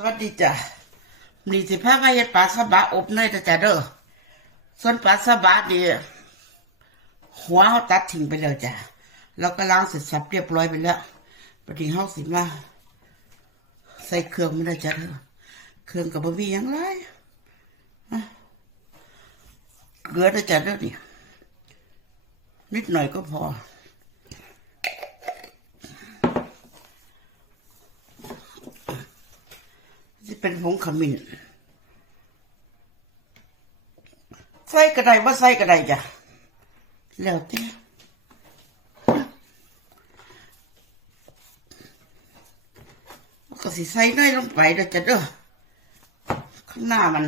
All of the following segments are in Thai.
สวัสดีจ้ะนี่สิพาไปเฮ็ดปลาสบะอบเนยจ้ะจ้ะเด้อส่วนปลาสบะนี่หัวเขาตัดทิ้งไปแล้วจ้ะแล้วก็ล้างเสร็จสับเรียบร้อยไปแล้วปฏิเฮาสิมาใส่เครื่องไมันได้จ้ะเด้อเครื่องกับบะหมี่ยังไรเกลือได้จ้ะเด้อนี่นิดหน่อยก็พอ จะ เป็นผงขมิ้นใส่กระไดว่าใส่กระไดจ้ะแล้วแต่แล้วก็สิใส่น้อยลงไปเด้อจ้ะเด้อข้างหน้ามัน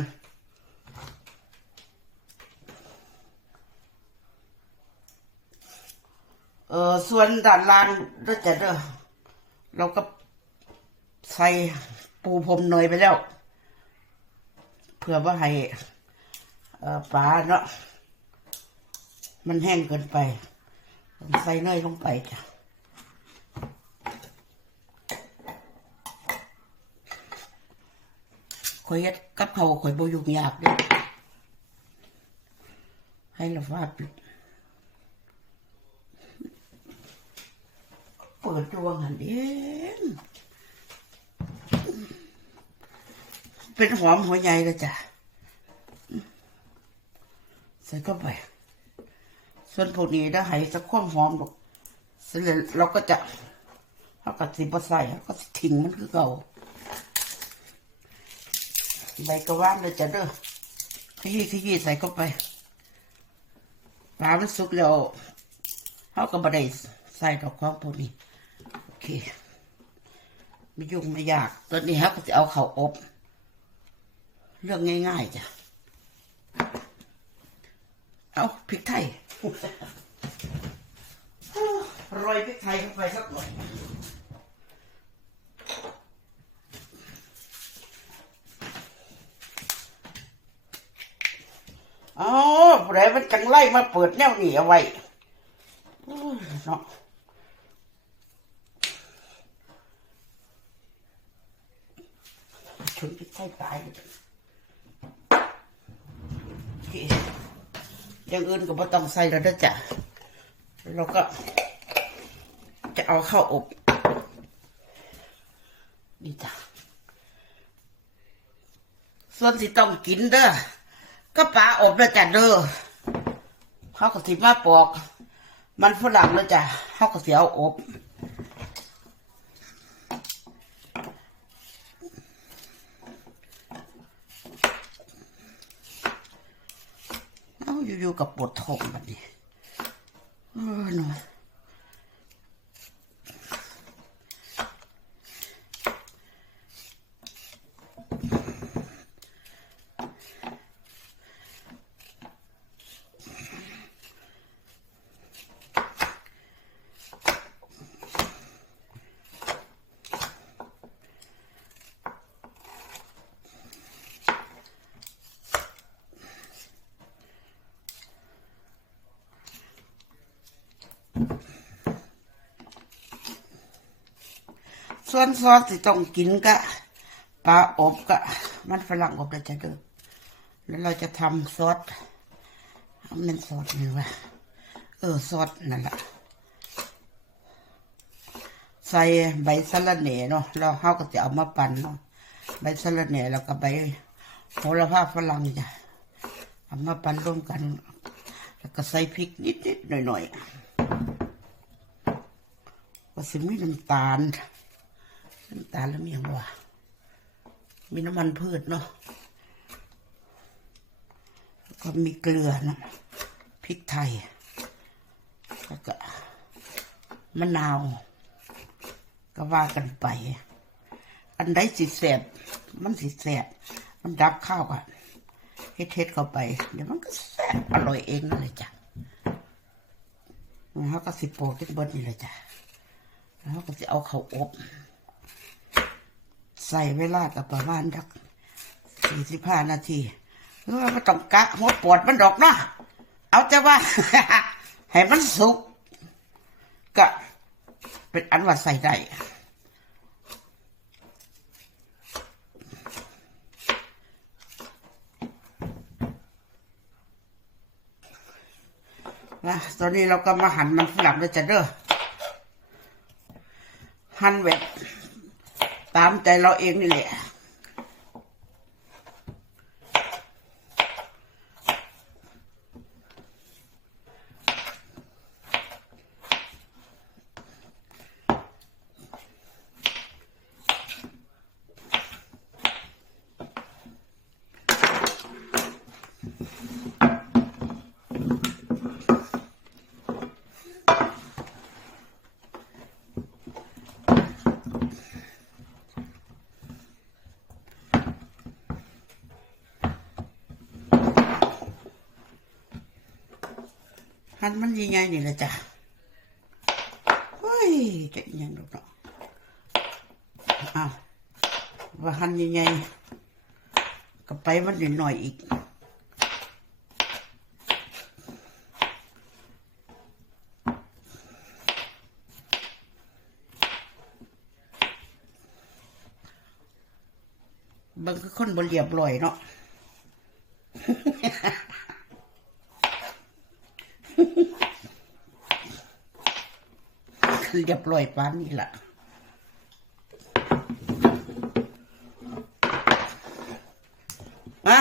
เออส่วนด้านล่างเด้อจ้ะเด้อเราก็ใส่ ปูพรมเนยไปแล้ว เพื่อว่าให้ปลาเนาะมันแห้งเกินไป ใส่เนยลงไปจ้ะข่อยเฮ็ดกับเขาข่อยบ่ยุ่งยากเด้ให้ละฟาปิดเปิดดวงหันเอง เป็นหอมหัวใหญ่เลยจ้ะใส่เข้าไป ส่วนพวกนี้ถ้าให้สักความหอมหรอกเสร็จแล้วเราก็จะเอากระสิบใส่แล้วก็ทิ้งมันคือเก่าใบกระว่านเลยจ้ะเด้อขยี้ขยี้ใส่เข้าไปปลามันสุกแล้วเขาก็บไดใส่ดอกของพวกนี้ โอเค ไม่ยุ่งไม่ยาก ตอนนี้ฮะก็จะเอาเขาอบ เรื่องง่ายๆจ้ะ เอาพริกไทยโรยพริกไทยเข้าไปสักหน่อยอ๋อผู้ใดมันจังไล่มาเปิดแนวนี้เอาไว้เนาะชุนพริกไทยตายเลย อย่างอื่นก็ไม่ต้องใส่แล้วนะจ๊ะเราก็ จะเอาเข้าอบนี่จ้ะส่วนที่ต้องกินเด้อก็ปลาอบแล้วจ้ะเด้อเขาก็สิมาปอก มันฝรั่งแล้วจ้ะเขาก็เสียเอาอบ เอยู่กับปวดท้องแบบนี้เออหนอย ส่วนซอสที่ต้องกินก็ปลาอบก็มันฝรั่งอบแล้วจ้ะเด้อแล้วเราจะทำซอสเอาเป็นซอสนี่วะเออซอสนั่นแหละใส่ใบสะระแหน่เนาะแล้วเขาก็จะเอามาปั่นเนาะใบสะระแหน่แล้วก็ใบโหระพาฝรั่งจ้ะเอามาปั่นร่วมกัน แล้วก็ใส่พริกนิดๆหน่อยๆ ก็สิมีน้ำตาล น้ำตาลแล้วมีอย่างวะมีน้ำมันพืชเนาะแล้วก็มีเกลือนะพริกไทย แล้วก็มะนาว ก็ว่ากันไป อันใดสิแสบมันสิแสบมันดับข้าวกันเฮ็ดเฮ็ดเข้าไป เดี๋ยวมันก็แสบอร่อยเองนั่นเลยจ้ะแล้วเขาก็สิโปะกินเบิดนี่เลยจ้ะ แล้วก็จะเอาเขาอบ ใส่เวลากับประมาณดักสี่สิบห้านาทีแล้วม่ต้องกะหัวปวดมันดอกเนาะเอาแต่ว่า ให้มันสุกก็เป็นอันว่าใส่ได้นะตอนนี้เราก็มาหั่นมันฝรั่งด้ยจ้ะเด้อ หั่นแบบตามใจเราเองนี่แหละ หั่นมันยังไงนี่ละจ้ะเฮ้ยจะยังดอกเนาะอ้าวว่าหั่นยังไงก็ไปมันนิดหน่อยอีกบางคือคนบนเรียบร้อยเนาะ เรียบร้อยปานนี้ล่ะมา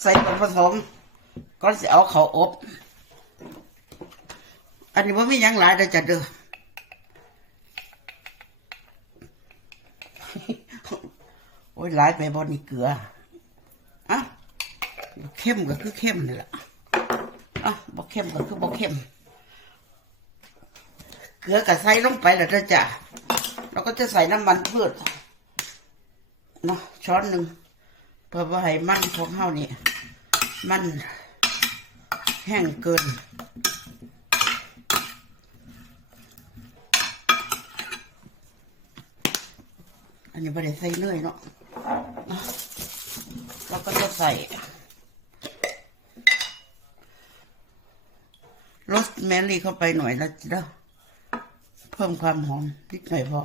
ใส่ส่วนผสมก่อนสิเอาเขาอบ อันนี้ว่าไม่ยังหลายเด้อจ้ะเด้อโอ้ยหลายไปบอนนี่เกลืออะเข้มก็คือเข้มนี่แหละอะบ่เข้มก็คือบ่เข้ม เกลือกับใส่ลงไปแล้วเด้อจ้ะเราก็จะใส่น้ำมันพืชเนาะช้อนหนึ่งเพื่อว่าให้มันของเฮานี่มันแห้งเกินอันนี้ไม่ได้ใส่เนยเนาะอะเราก็จะใส่โรสแมรี่เข้าไปหน่อยนะจ๊ะ เพิ่มความหอมนิดหน่อยพอ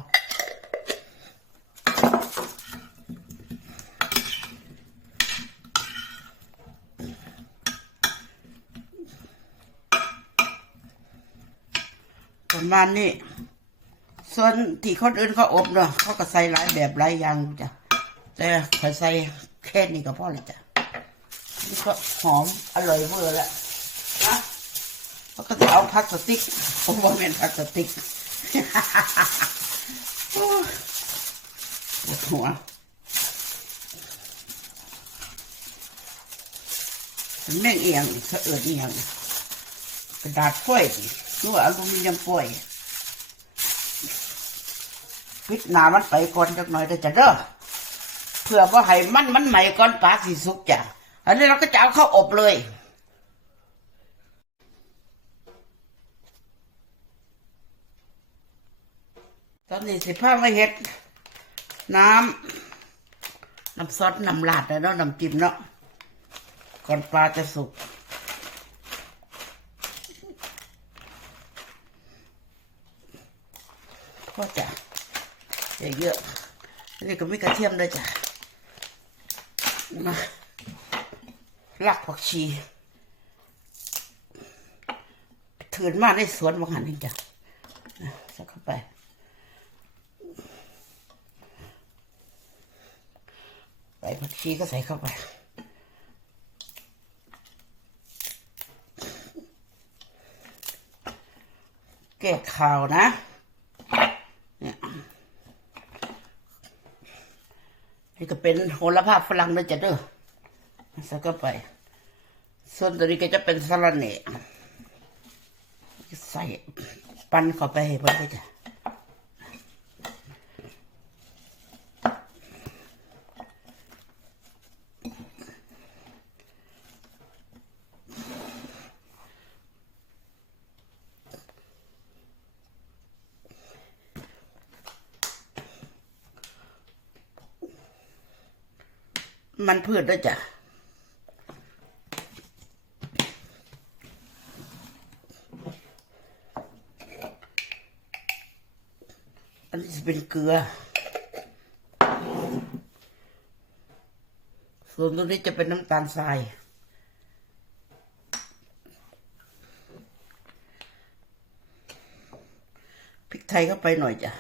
ประมาณนี้ส่วนที่คนอื่นเขาอบเนาะเขาก็ใส่หลายแบบหลายอย่างจ้ะแต่ขอใส่แค่นี้ก็พอเลยจ้ะนี่ก็หอมอร่อยเวอร์ละนะแล้วก็จะเอาพลาสติกผมว่าเป็นพลาสติก ปวดหัวเป็นแม่งเอียงเขาเอิดเอียงกระดาษฝ้อยหรือว่าอลูมิเนียมฝ้อยปิดนามันไปก่อนจักหน่อยเด้อจ้ะเด้อเพื่อว่าให้มันมันใหม่ก่อนปลาสิสุกจ้ะอันนี้เราก็จะเอาเข้าอบเลย ตอนนี้สิพามาเฮ็ด น้ำน้ำซอสน้ำลาดนะเนาะน้ำจิ้มเนาะก่อนปลาจะสุกก็จะเยอะๆนี่ก็ไม่กระเทียมด้วยจ้ะมาลักผักชีถืนมาในสวนบางหันนี่จ้ะนะใส่เข้าไป ใส่ ผักชีก็ใส่เข้าไปแก้ข่าวนะ เนี่ยนี่ก็เป็นโหระพาฝรั่งนะจ๊ะเด้อใส่เข้าไป ส่วนตัวนี้ก็จะเป็นสลัดเนี่ยใส่ ปั้นเข้าไปให้เพื่อนจ้ะ มันพืชด้วยจ้ะอันนี้จะเป็นเกลือ ส่วนตรงนี้จะเป็นน้ำตาลทราย พริกไทยเข้าไปหน่อยจ้ะ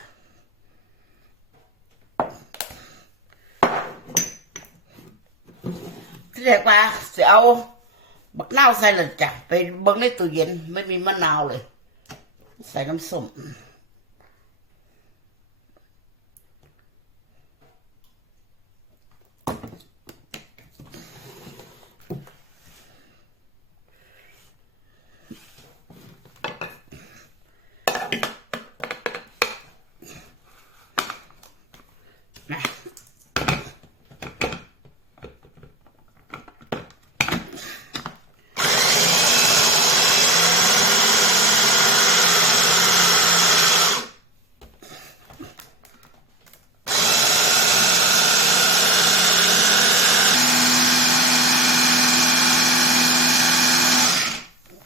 ที่แรกว่าจะเอาบักนาวใส่เลยจ้ะไปเบิ้งในตู้เย็นไม่มีมะนาวเลย ใส่น้ำส้ม มา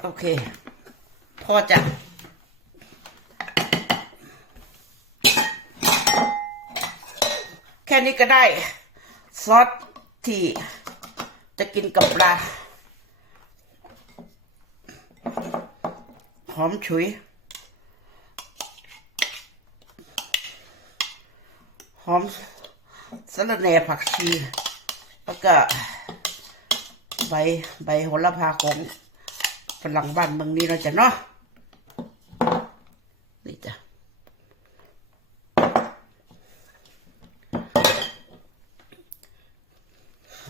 โอ เคพอจะแค่นี้ก็ได้ ซอสที่จะกินกับปลา หอมฉุย หอมสะระแหน่ผักชี แล้วก็ใบใบโหระพาของ ฝรั่งบ้านเมืองนี้เราจะเนาะนี่จ้ะ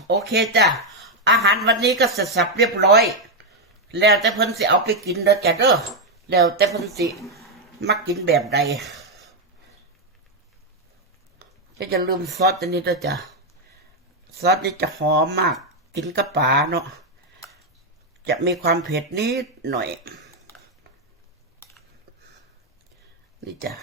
โอเคจ้ะอาหารวันนี้ก็เสร็จสับเรียบร้อย แล้วแต่เพิ่นสิเอาไปกินเด้อจ้ะเด้อแล้วแต่เพิ่นสิมักกินแบบใดก็จะลืมซอสตัวนี้ด้วยจ้ะซอสนี่จะหอมมาก กินกับปลาเนาะ จะมีความเผ็ดนิดหน่อย นี่จ้ะ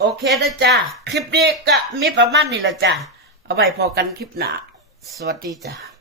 โอเคนะจ้ะคลิปนี้ก็มีประมาณนี้ละจ้ะเอาไว้พอกันคลิปหน้า สวัสดีจ้ะ